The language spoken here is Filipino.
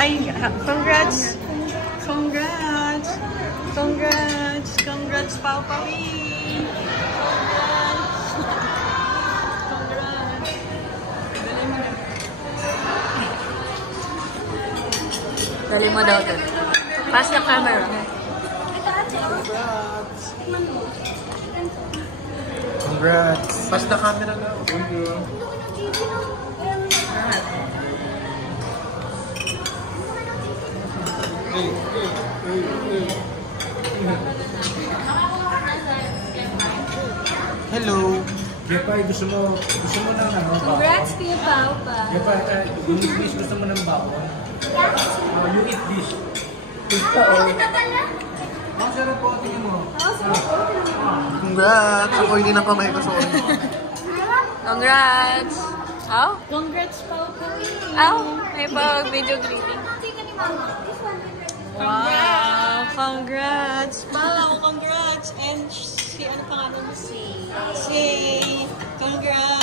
Ay, congrats! Congrats! Congrats! Congrats, Pao Pawi! Congrats! Dali mo na. Dali mo daw doon. Pass the camera. Congrats! Pass the camera na. Thank you. Hello. Yepay, gusto mo ng ano? Congrats, Kuya Pao Pa. Yepay, you eat this, gusto mo ng bawon? You eat this. Ito, ang sarap po, tingin mo. Congrats! Ako hindi ng kamay ko, sorry. Congrats! Ow? Congrats, Pao Pawi! Ow? May pag-video greeting. Wow! Congrats! Pao, congrats! And si, ano pangalan mo? Si, congrats!